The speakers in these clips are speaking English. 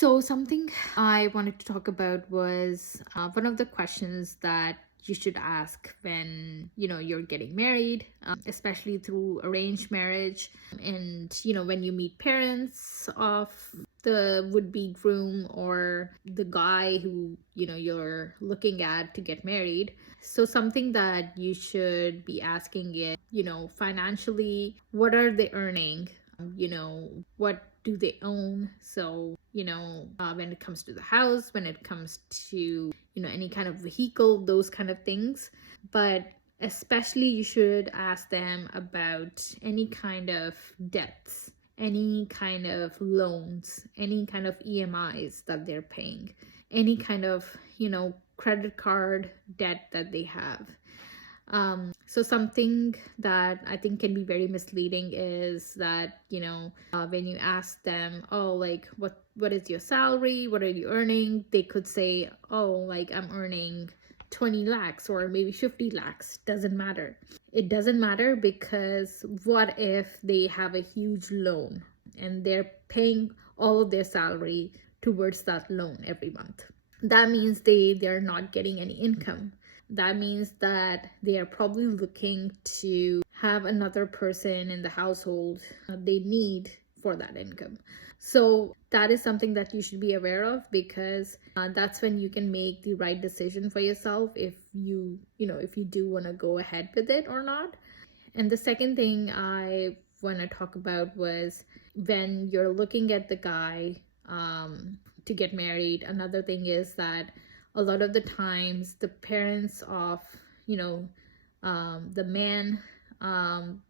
So, something I wanted to talk about was one of the questions that you should ask when you're getting married, especially through arranged marriage, and when you meet parents of the would-be groom or the guy who you're looking at to get married. So something that you should be asking is, financially, what are they earning? What do they own? So when it comes to the house, when it comes to any kind of vehicle, those kind of things. But especially you should ask them about any kind of debts, any kind of loans, any kind of EMIs that they're paying, any kind of credit card debt that they have. So something that I think can be very misleading is that when you ask them, oh, like what is your salary, what are you earning, they could say, oh, like I'm earning 20 lakhs or maybe 50 lakhs. Doesn't matter. It doesn't matter, because what if they have a huge loan and they're paying all of their salary towards that loan every month? That means they're not getting any income. That means that they are probably looking to have another person in the household they need for that income. So that is something that you should be aware of, because that's when you can make the right decision for yourself, if if you do want to go ahead with it or not. And the second thing I want to talk about was when you're looking at the guy to get married. Another thing is that a lot of the times the parents of the man,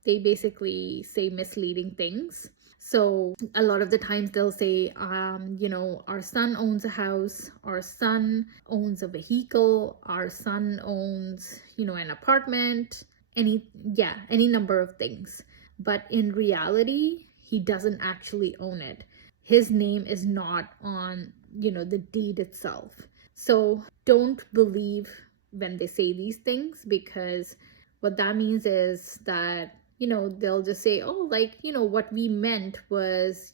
they basically say misleading things. So a lot of the times they'll say, our son owns a house, our son owns a vehicle, our son owns an apartment, any number of things. But in reality, he doesn't actually own it. His name is not on the deed itself. So don't believe when they say these things, because what that means is that they'll just say, oh, like what we meant was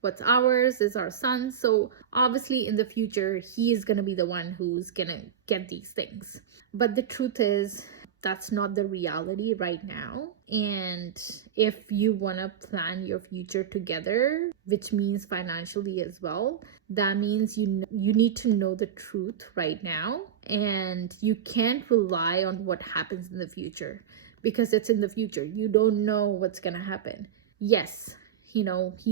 what's ours is our son, so obviously in the future he is going to be the one who's going to get these things. But the truth is, that's not the reality right now. And if you want to plan your future together, which means financially as well, that means you need to know the truth right now, and you can't rely on what happens in the future, because it's in the future. You don't know what's going to happen. Yes, he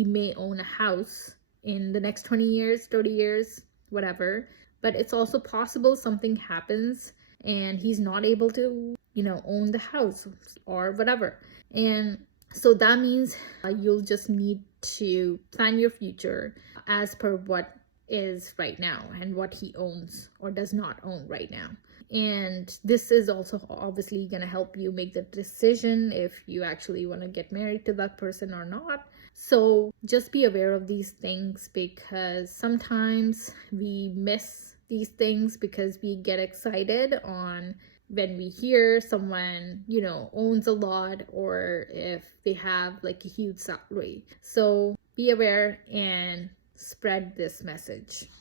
may own a house in the next 20 years, 30 years, whatever, but it's also possible something happens and he's not able to own the house or whatever. And so that means you'll just need to plan your future as per what is right now and what he owns or does not own right now. And this is also obviously going to help you make the decision if you actually want to get married to that person or not. So just be aware of these things, because sometimes we miss these things because we get excited on when we hear someone owns a lot, or if they have like a huge salary. So be aware and spread this message.